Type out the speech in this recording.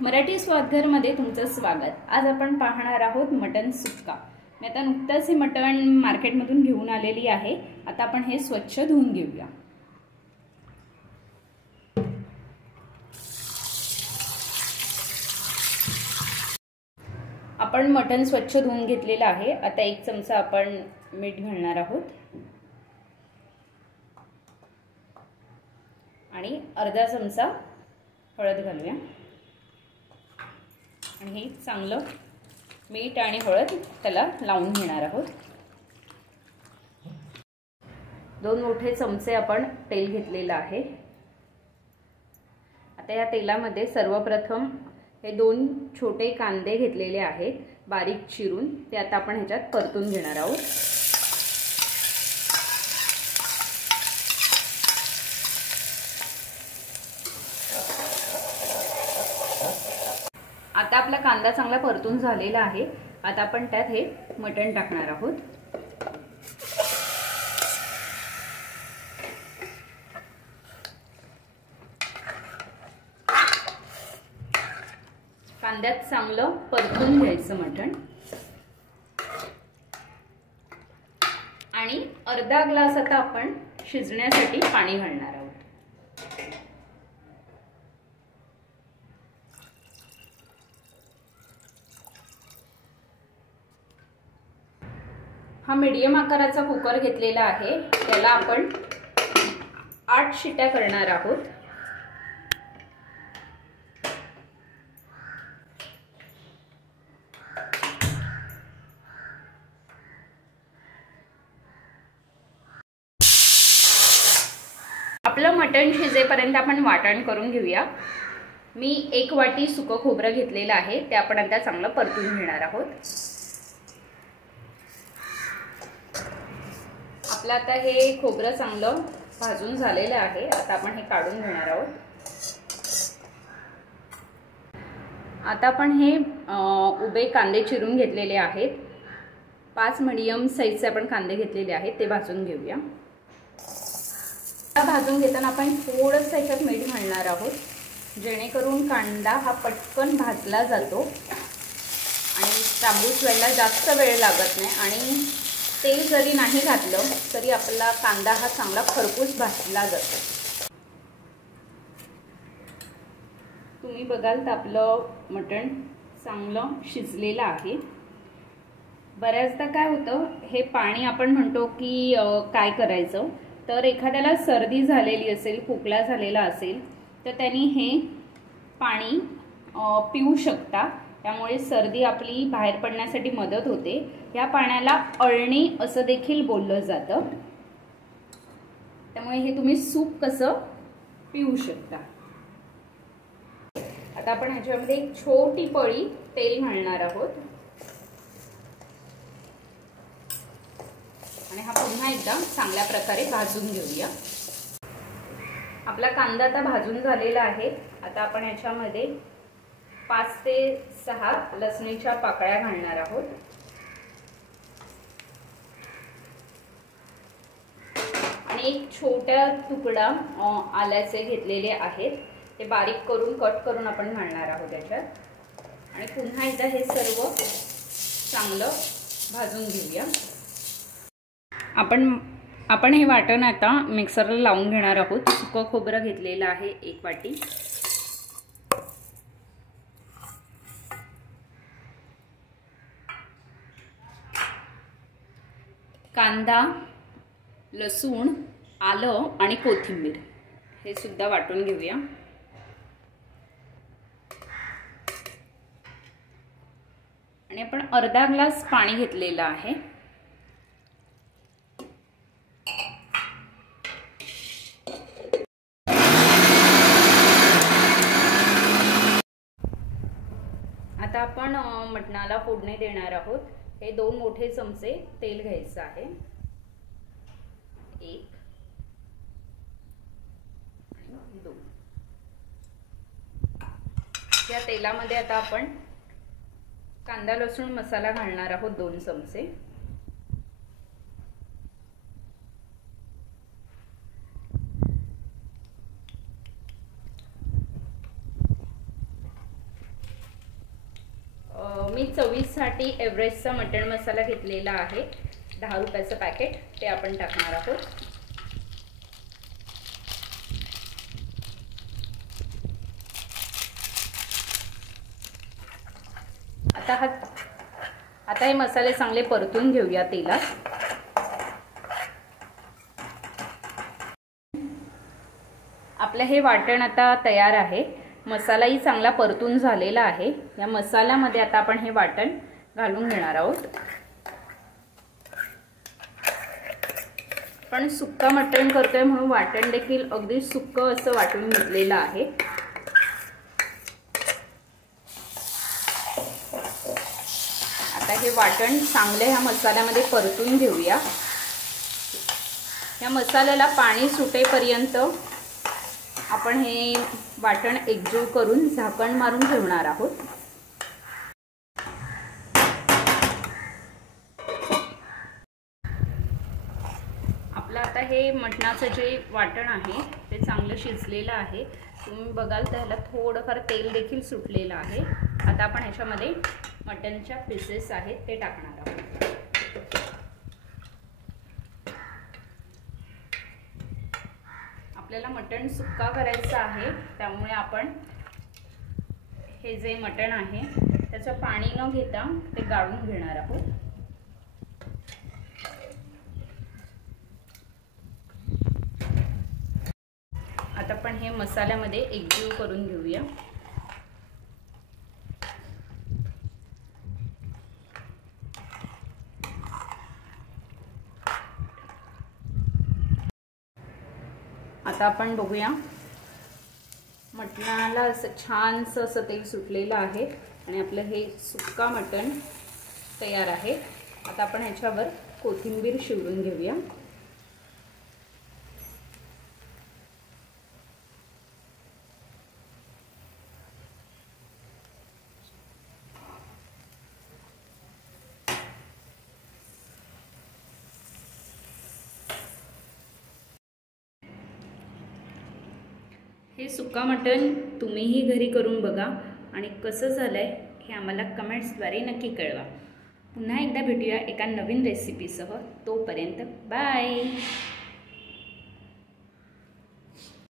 मराठी स्वादघरमध्ये तुमचं स्वागत। आज आपण पाहणार आहोत मटण सुक्का। मी आता नुकतंच हे मटण मार्केटमधून घेऊन आलेली आहे। आता आपण हे स्वच्छ धुवून घेऊया। आपण मटण स्वच्छ धुवून घेतलेलं आहे। आता 1 चमचा आपण मीठ घालणार आहोत आणि अर्धा चमचा हळद घालूया आणि हे चांगलं मीठ आणि हळद त्याला लावून घेणार आहोत। 2 मोठे चमचे आपण तेल घेतलेलं आहे। आता या तेलामध्ये सर्वप्रथम हे 2 छोटे कांदे घेतलेले आहेत बारीक चिरून, ते आता आपण ह्याच्यात परतून घेणार आहोत। आता आपला कांदा चांगला परतून झालेला आहे। आता आपण त्यात हे मटण टाकणार आहोत। कांद्यात चांगलं परतून घ्यायचं मटण आणि अर्धा ग्लास आता आपण शिजण्यासाठी पाणी घालणार आहोत। हा मीडियम आकाराचा कुकर घेतलेला आहे, त्याला आपण 8 शिट्या करणार आहोत। आपलं मटण शिजेपर्यंत आपण वाटण करून घेऊया। मी 1 वाटी सुकं खोबरं घेतलेलं आहे, ते आपण आता चांगलं परतून घेणार आहोत। आपलं आता हे खोबरं चांगलं भाजून झालेलं आहे। आता आपण हे काढून घेणार आहोत। आता आपण हे उभे कांदे चिरून घेतलेले आहेत। 5 मीडियम साईजचे आपण कांदे घेतलेले आहेत, ते भाजून घेऊया। भाजून घेताना आपण थोडंसं याच्यात मीठ घालणार आहोत, जेणेकरून कांदा हा पटकन भाजला जातो आणि तांबूस व्हायला जास्त वेळ लागत नाही। आणि तेल जरी नाही घातलं तरी आपला कांदा हा चांगला खरपूस भाजला जातो। तुम्ही बघाल तर आपलं मटण चांगलं शिजलेलं आहे। बऱ्याचदा काय होतं, हे पाणी आपण म्हणतो की काय करायचं, तर एखाद्याला सर्दी झालेली असेल, खोकला झालेला असेल तर त्यांनी हे पाणी पिऊ शकता। त्यामुळे सर्दी आपली बाहेर पडण्यासाठी मदत होते। या पाण्याला अळणी असं देखील बोललं जातं। त्यामुळे हे तुम्ही सूप कसं पिऊ शकता। आता आपण ह्याच्यामध्ये 1 छोटी पळी तेल घालणार आहोत आणि हा पुन्हा एकदा चांगल्या प्रकारे भाजून घेऊया। आपला कांदा आता भाजून झालेला आहे। आता आपण ह्याच्यामध्ये 5 ते 6 लसणीच्या पाकळ्या घालणार आहोत आणि 1 छोटा तुकडा आल्याचे घेतलेले आहेत, ते बारीक करून कट करून आपण घालणार आहोत याच्यात। आणि पुन्हा एकदा हे सर्व चांगलं भाजून घेऊया। आपण हे वाटण आता मिक्सरला लावून घेणार आहोत। सुकं खोबरं घेतलेलं आहे 1 वाटी, कांदा, लसूण, आलं आणि कोथिंबीर हे सुद्धा वाटून घेऊया। आणि आपण अर्धा ग्लास पाणी घेतलेलं आहे। आता आपण मटणाला फोडणी देणार आहोत। हे 2 मोठे चमचे तेल घ्यायचं आहे, 1 आणि 2। या तेलामध्ये आता आपण कांदा लसूण मसाला घालणार आहोत 2 चमचे। मी चवीसाठी एव्हरेस्टचा मटण मसाला घेतलेला आहे, 10 रुपयाचं पॅकेट, ते आपण टाकणार आहोत. आता हे मसाले चांगले परतून घेऊया तेलात. आपलं हे वाटण आता तयार आहे. मसालाही चांगला परतून झालेला आहे. या मसाल्यामध्ये आता आपण हे वाटण घालून घेणार आहोत. पण सुक्का मटण करतोय म्हणून वाटण देखील अगदी सुक्कं असं वाटून घेतलेलं आहे. आता हे वाटण चांगलं ह्या मसाल्यामध्ये परतून घेऊया. या मसाल्याला पाणी सुटेपर्यंत आपण हे वाटण एकजीव करून झाकण मारून ठेवणार आहोत. आपलं आता हे मटणाचं जे वाटण आहे ते चांगलं शिजलेलं आहे. तुम्ही बघाल तर ह्याला थोडंफार तेल देखील सुटलेलं आहे. आता आपण ह्याच्यामध्ये मटणच्या पीसेस आहेत ते टाकणार आहोत. आपल्याला मटण सुक्का करायचं आहे, त्यामुळे आपण हे जे मटण आहे त्याचं पाणी न घेता ते गाळून घेणार आहोत. आता आपण हे मसाल्यामध्ये एकजीव करून घेऊया. आता आपण बघूया, मटणाला असं छानसं असं तेल सुटलेलं आहे आणि आपलं हे सुक्का मटण तयार आहे. आता आपण ह्याच्यावर कोथिंबीर शिवरून घेऊया. हे सुक्का मटण तुम्हीही घरी करून बघा आणि कसं झालंय हे आम्हाला कमेंट्सद्वारे नक्की कळवा. पुन्हा एकदा भेटूया एका नवीन रेसिपीसह. तोपर्यंत बाय.